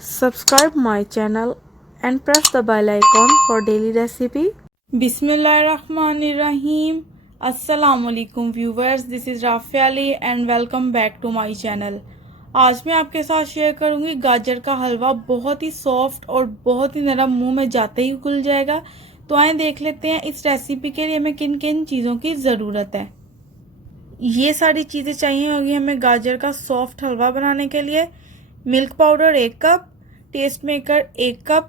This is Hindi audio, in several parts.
Subscribe my channel and press the bell icon for daily recipe. बिस्मिल्लाहिर्रहमानिर्रहीम। अस्सलामुअलैकुम viewers, this is Rafia Ali and welcome back to my channel. आज मैं आपके साथ शेयर करूंगी गाजर का हलवा। बहुत ही सॉफ्ट और बहुत ही नरम, मुंह में जाते ही खुल जाएगा। तो आए देख लेते हैं इस रेसिपी के लिए हमें किन किन चीज़ों की ज़रूरत है। ये सारी चीज़ें चाहिए होगी हमें गाजर का सॉफ्ट हलवा बनाने के लिए। Milk powder 1 cup, test maker 1 cup,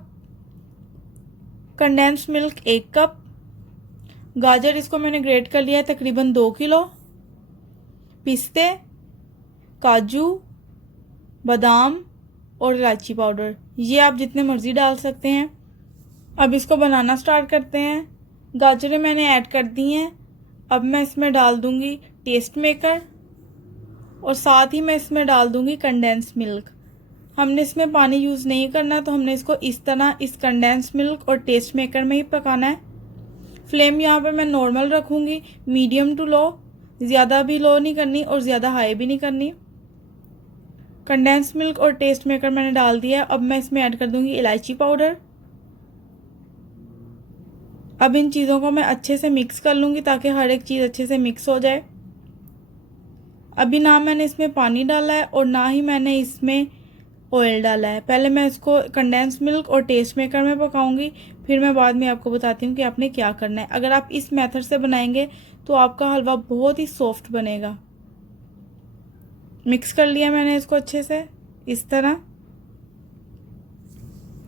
condense milk 1 cup, गाजर इसको मैंने ग्रेट कर लिया है तकरीबन 2 किलो, पिस्ते, काजू, बादाम और इलायची पाउडर, ये आप जितने मर्ज़ी डाल सकते हैं। अब इसको बनाना स्टार्ट करते हैं। गाजरें मैंने ऐड कर दी हैं। अब मैं इसमें डाल दूंगी टेस्ट मेकर और साथ ही मैं इसमें डाल दूंगी कंडेंस मिल्क। हमने इसमें पानी यूज़ नहीं करना, तो हमने इसको इस तरह इस कंडेंस मिल्क और टेस्ट मेकर में ही पकाना है। फ्लेम यहाँ पे मैं नॉर्मल रखूँगी, मीडियम टू लो, ज़्यादा भी लो नहीं करनी और ज़्यादा हाई भी नहीं करनी। कंडेंस मिल्क और टेस्ट मेकर मैंने डाल दिया। अब मैं इसमें ऐड कर दूँगी इलायची पाउडर। अब इन चीज़ों को मैं अच्छे से मिक्स कर लूँगी ताकि हर एक चीज़ अच्छे से मिक्स हो जाए। अभी ना मैंने इसमें पानी डाला है और ना ही मैंने इसमें ऑयल डाला है। पहले मैं इसको कंडेंस मिल्क और टेस्ट मेकर में पकाऊंगी, फिर मैं बाद में आपको बताती हूँ कि आपने क्या करना है। अगर आप इस मेथड से बनाएंगे तो आपका हलवा बहुत ही सॉफ्ट बनेगा। मिक्स कर लिया मैंने इसको अच्छे से इस तरह।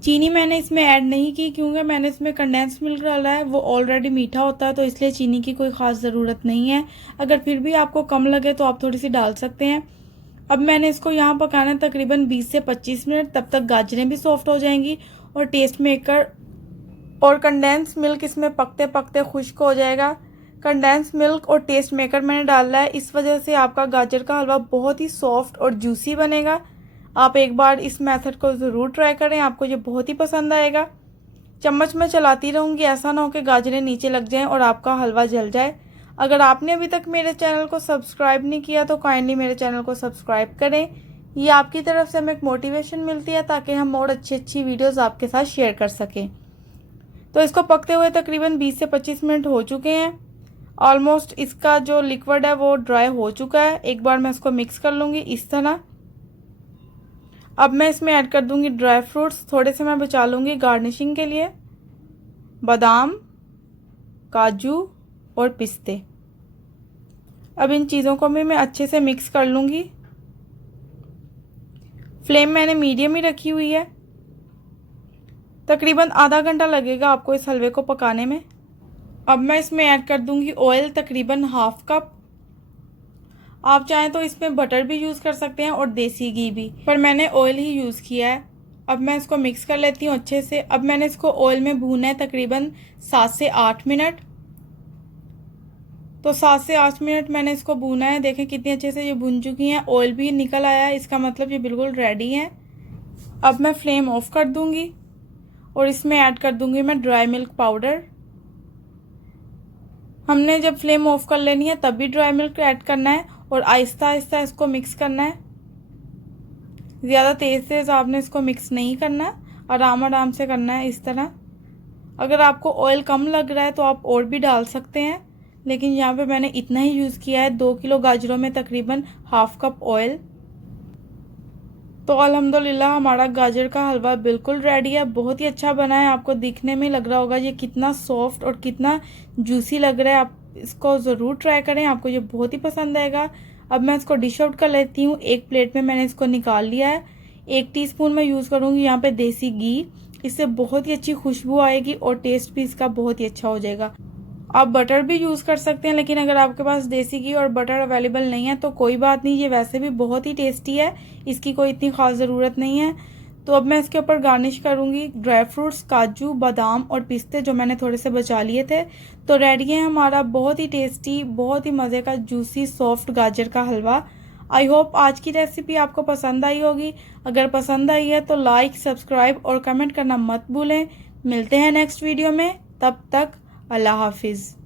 चीनी मैंने इसमें ऐड नहीं की क्योंकि मैंने इसमें कंडेंस मिल्क डाला है, वो ऑलरेडी मीठा होता है, तो इसलिए चीनी की कोई ख़ास ज़रूरत नहीं है। अगर फिर भी आपको कम लगे तो आप थोड़ी सी डाल सकते हैं। अब मैंने इसको यहाँ पकाना है तकरीबन 20 से 25 मिनट, तब तक गाजरें भी सॉफ्ट हो जाएंगी और टेस्ट मेकर और कंडेंस मिल्क इसमें पकते पकते खुश्क हो जाएगा। कंडेंस मिल्क और टेस्ट मेकर मैंने डाला है, इस वजह से आपका गाजर का हलवा बहुत ही सॉफ्ट और जूसी बनेगा। आप एक बार इस मेथड को ज़रूर ट्राई करें, आपको ये बहुत ही पसंद आएगा। चम्मच में चलाती रहूँगी, ऐसा ना हो कि गाजरें नीचे लग जाएं और आपका हलवा जल जाए। अगर आपने अभी तक मेरे चैनल को सब्सक्राइब नहीं किया तो काइंडली मेरे चैनल को सब्सक्राइब करें। ये आपकी तरफ से हमें एक मोटिवेशन मिलती है ताकि हम और अच्छी वीडियोस आपके साथ शेयर कर सकें। तो इसको पकते हुए तकरीबन 20 से 25 मिनट हो चुके हैं। ऑलमोस्ट इसका जो लिक्विड है वो ड्राई हो चुका है। एक बार मैं इसको मिक्स कर लूँगी इस तरह। अब मैं इसमें ऐड कर दूँगी ड्राई फ्रूट्स, थोड़े से मैं बचा लूँगी गार्निशिंग के लिए। बादाम, काजू और पिस्ते। अब इन चीज़ों को भी मैं अच्छे से मिक्स कर लूँगी। फ्लेम मैंने मीडियम ही रखी हुई है। तकरीबन आधा घंटा लगेगा आपको इस हलवे को पकाने में। अब मैं इसमें ऐड कर दूँगी ऑयल, तकरीबन ½ कप। आप चाहें तो इसमें बटर भी यूज़ कर सकते हैं और देसी घी भी, पर मैंने ऑयल ही यूज़ किया है। अब मैं इसको मिक्स कर लेती हूँ अच्छे से। अब मैंने इसको ऑयल में भूना है तकरीबन 7 से 8 मिनट। तो 7 से 8 मिनट मैंने इसको भूना है। देखें कितनी अच्छे से ये भून चुकी हैं, ऑयल भी निकल आया है, इसका मतलब ये बिल्कुल रेडी है। अब मैं फ्लेम ऑफ कर दूंगी और इसमें ऐड कर दूंगी मैं ड्राई मिल्क पाउडर। हमने जब फ्लेम ऑफ कर लेनी है तब भी ड्राई मिल्क ऐड करना है और आहिस्ता आहिस्ता इसको मिक्स करना है। ज़्यादा तेज़ आपने इसको मिक्स नहीं करना, आराम आराम से करना है इस तरह। अगर आपको ऑयल कम लग रहा है तो आप और भी डाल सकते हैं, लेकिन यहाँ पे मैंने इतना ही यूज़ किया है। 2 किलो गाजरों में तकरीबन ½ कप ऑयल। तो अल्हम्दुलिल्लाह हमारा गाजर का हलवा बिल्कुल रेडी है। बहुत ही अच्छा बना है, आपको दिखने में लग रहा होगा ये कितना सॉफ्ट और कितना जूसी लग रहा है। आप इसको ज़रूर ट्राई करें, आपको ये बहुत ही पसंद आएगा। अब मैं इसको डिश आउट कर लेती हूँ। एक प्लेट में मैंने इसको निकाल लिया है। 1 टीस्पून मैं यूज़ करूँगी यहाँ पे देसी घी, इससे बहुत ही अच्छी खुशबू आएगी और टेस्ट भी इसका बहुत ही अच्छा हो जाएगा। आप बटर भी यूज़ कर सकते हैं, लेकिन अगर आपके पास देसी घी और बटर अवेलेबल नहीं है तो कोई बात नहीं, ये वैसे भी बहुत ही टेस्टी है, इसकी कोई इतनी ख़ास ज़रूरत नहीं है। तो अब मैं इसके ऊपर गार्निश करूँगी ड्राई फ्रूट्स, काजू, बादाम और पिस्ते जो मैंने थोड़े से बचा लिए थे। तो रेडी है हमारा बहुत ही टेस्टी, बहुत ही मज़े का जूसी सॉफ्ट गाजर का हलवा। आई होप आज की रेसिपी आपको पसंद आई होगी। अगर पसंद आई है तो लाइक, सब्सक्राइब और कमेंट करना मत भूलें। मिलते हैं नेक्स्ट वीडियो में, तब तक अल्लाह हाफिज़।